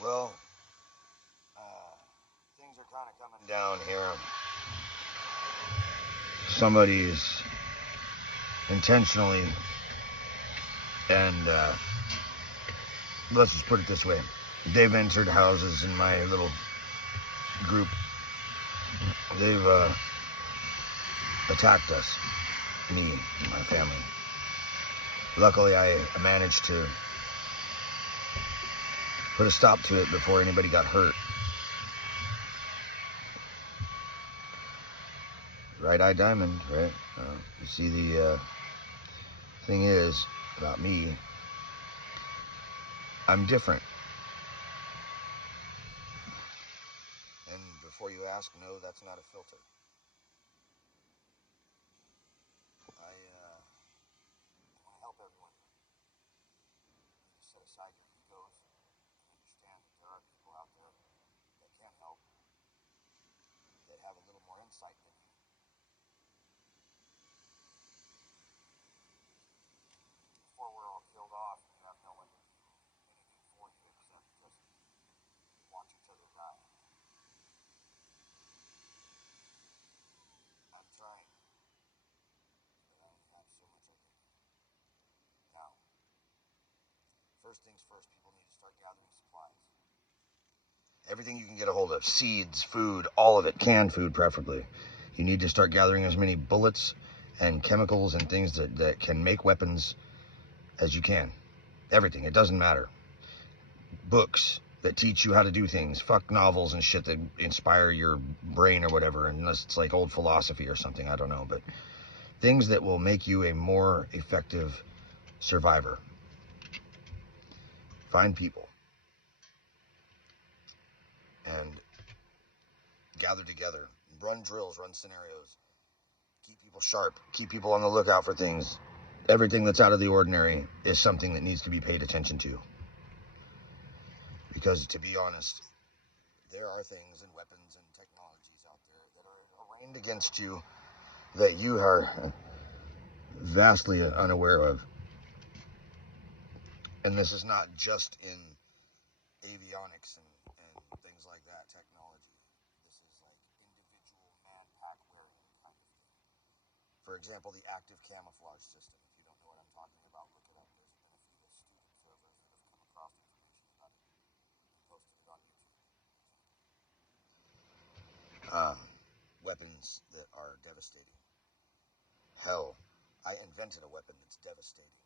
Well, things are kind of coming down here. Somebody's intentionally, and let's just put it this way, they've entered houses in my little group. They've attacked us, me and my family. Luckily, I managed to put a stop to it before anybody got hurt. Right eye diamond, right? You see, the thing is about me, I'm different. And before you ask, no, that's not a filter. I want to help everyone. You need to set aside your egos and understand that there are people out there that can help, that have a little more insight than you. Before we're all killed off and you have no one to do anything for you except just watch each other die. I'm trying, but I only have so much I can do. Now, first things first, people need to start gathering supplies. Everything you can get a hold of, seeds, food, all of it, canned food preferably. You need to start gathering as many bullets and chemicals and things that can make weapons as you can. Everything, it doesn't matter. Books that teach you how to do things. Fuck novels and shit that inspire your brain or whatever, unless it's like old philosophy or something, I don't know. But things that will make you a more effective survivor. Find people and gather together. Run drills, run scenarios. Keep people sharp. Keep people on the lookout for things. Everything that's out of the ordinary is something that needs to be paid attention to. Because, to be honest, there are things and weapons and technologies out there that are arraigned against you that you are vastly unaware of. And this is not just in avionics and things like that, technology. This is like individual man-pack wearing kind of thing. For example, the active camouflage system. If you don't know what I'm talking about, look it up. There's been a few student servers that have come across information about it and posted it on YouTube. Weapons that are devastating. Hell, I invented a weapon that's devastating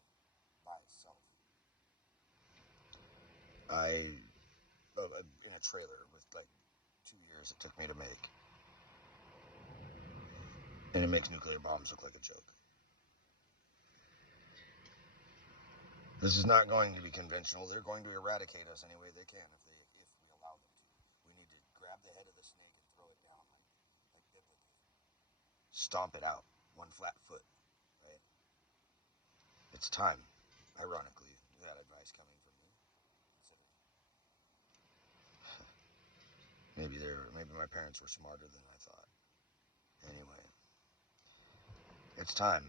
by itself. In a trailer with like 2 years it took me to make. And it makes nuclear bombs look like a joke. This is not going to be conventional. They're going to eradicate us any way they can if we allow them to. We need to grab the head of the snake and throw it down like biblically. Stomp it out, one flat foot, right? It's time, ironically, that advice coming from me. Maybe my parents were smarter than I thought. Anyway, it's time.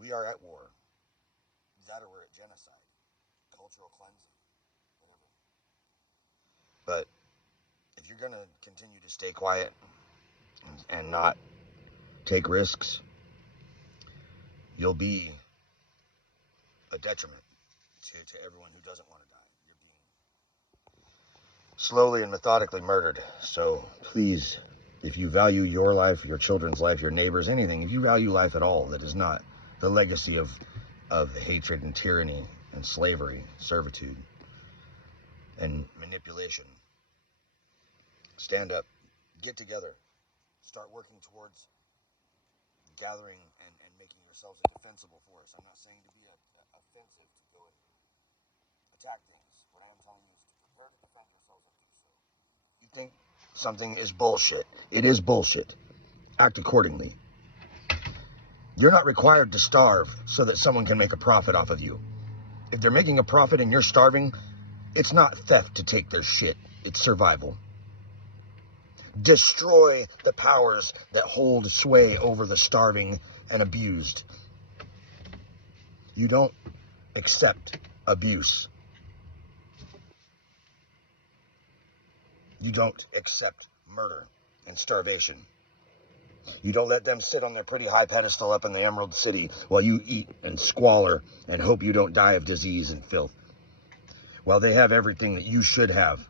We are at war. That or we're at genocide, cultural cleansing, whatever. But if you're gonna continue to stay quiet and not take risks, you'll be a detriment to everyone who doesn't want to die. You're being slowly and methodically murdered. So please, if you value your life, your children's life, your neighbors, anything, if you value life at all that is not the legacy of hatred and tyranny and slavery, servitude, and manipulation, stand up, get together, start working towards gathering and making yourselves a defensible force. I'm not saying to be offensive to go and attack things. What I am telling you is to prepare to defend yourselves and do so. You think something is bullshit. It is bullshit. Act accordingly. You're not required to starve so that someone can make a profit off of you. If they're making a profit and you're starving, it's not theft to take their shit. It's survival. Destroy the powers that hold sway over the starving and abused. You don't accept abuse. You don't accept murder and starvation. You don't let them sit on their pretty high pedestal up in the Emerald City while you eat and squalor and hope you don't die of disease and filth. While they have everything that you should have.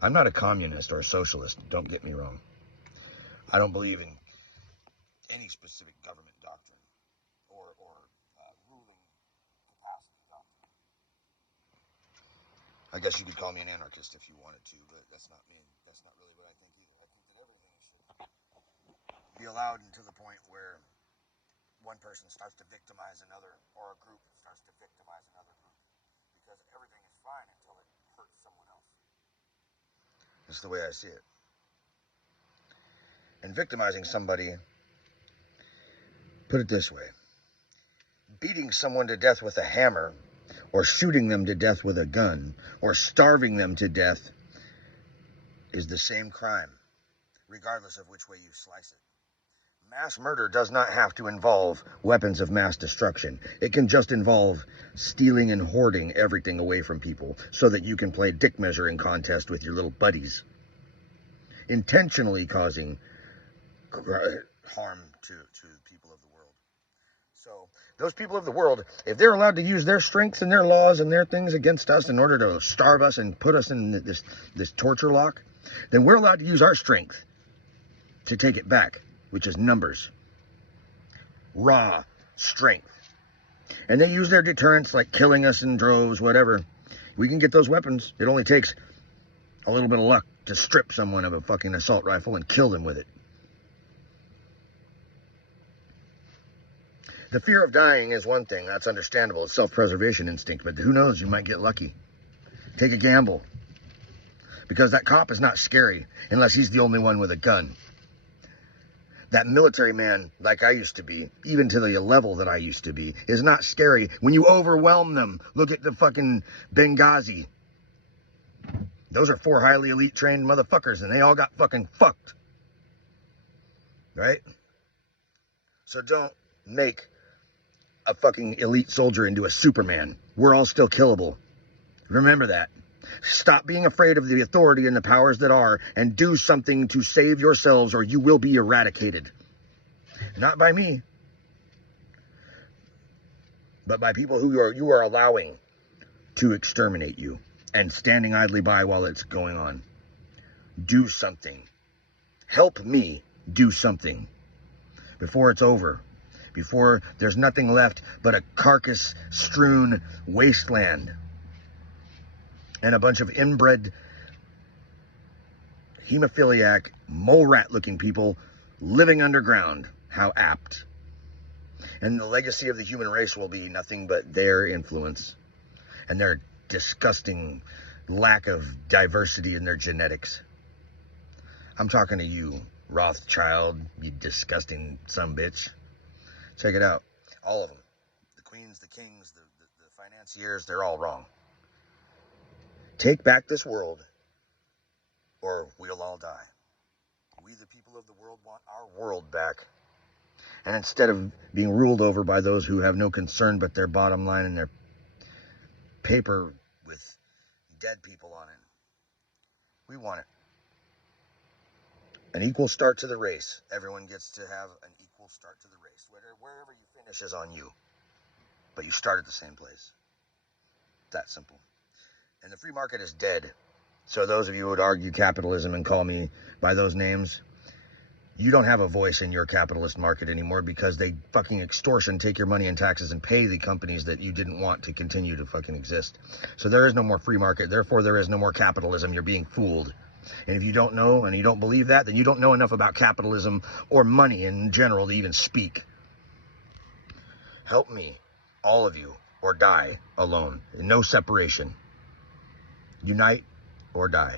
I'm not a communist or a socialist, don't get me wrong. I don't believe in any specific government doctrine or ruling capacity doctrine. I guess you could call me an anarchist if you wanted to, but that's not me. That's not really what I think either. I think that everything should be allowed until the point where one person starts to victimize another, or a group starts to victimize another group, because everything is fine until it hurts someone else. That's the way I see it. And victimizing somebody, put it this way, beating someone to death with a hammer, or shooting them to death with a gun, or starving them to death is the same crime, regardless of which way you slice it. Mass murder does not have to involve weapons of mass destruction. It can just involve stealing and hoarding everything away from people so that you can play dick measuring contest with your little buddies. Intentionally causing harm to people of the world. So those people of the world, if they're allowed to use their strengths and their laws and their things against us in order to starve us and put us in this torture lock, then we're allowed to use our strength to take it back, which is numbers. Raw strength. And they use their deterrents like killing us in droves, whatever. We can get those weapons. It only takes a little bit of luck to strip someone of a fucking assault rifle and kill them with it. The fear of dying is one thing. That's understandable. It's self-preservation instinct. But who knows? You might get lucky. Take a gamble. Because that cop is not scary unless he's the only one with a gun. That military man, like I used to be, even to the level that I used to be, is not scary when you overwhelm them. Look at the fucking Benghazi. Those are 4 highly elite trained motherfuckers, and they all got fucking fucked. Right? So don't make a fucking elite soldier into a Superman. We're all still killable. Remember that. Stop being afraid of the authority and the powers that are, and do something to save yourselves, or you will be eradicated. Not by me, but by people who you are allowing to exterminate you and standing idly by while it's going on. Do something. Help me do something before it's over. Before there's nothing left but a carcass-strewn wasteland and a bunch of inbred, hemophiliac, mole rat-looking people living underground. How apt. And the legacy of the human race will be nothing but their influence and their disgusting lack of diversity in their genetics. I'm talking to you, Rothschild, you disgusting sumbitch. Check it out. All of them. The queens, the kings, the financiers, they're all wrong. Take back this world, or we'll all die. We, the people of the world, want our world back. And instead of being ruled over by those who have no concern but their bottom line and their paper with dead people on it, we want it. An equal start to the race. Everyone gets to have an equal start to the race. Wherever you finish is on you. But you start at the same place. That simple. And the free market is dead. So those of you who would argue capitalism and call me by those names, you don't have a voice in your capitalist market anymore, because they fucking extortion, take your money and taxes and pay the companies that you didn't want to continue to fucking exist. So there is no more free market. Therefore, there is no more capitalism. You're being fooled. And if you don't know and you don't believe that, then you don't know enough about capitalism or money in general to even speak. Help me, all of you, or die alone. No separation. Unite or die.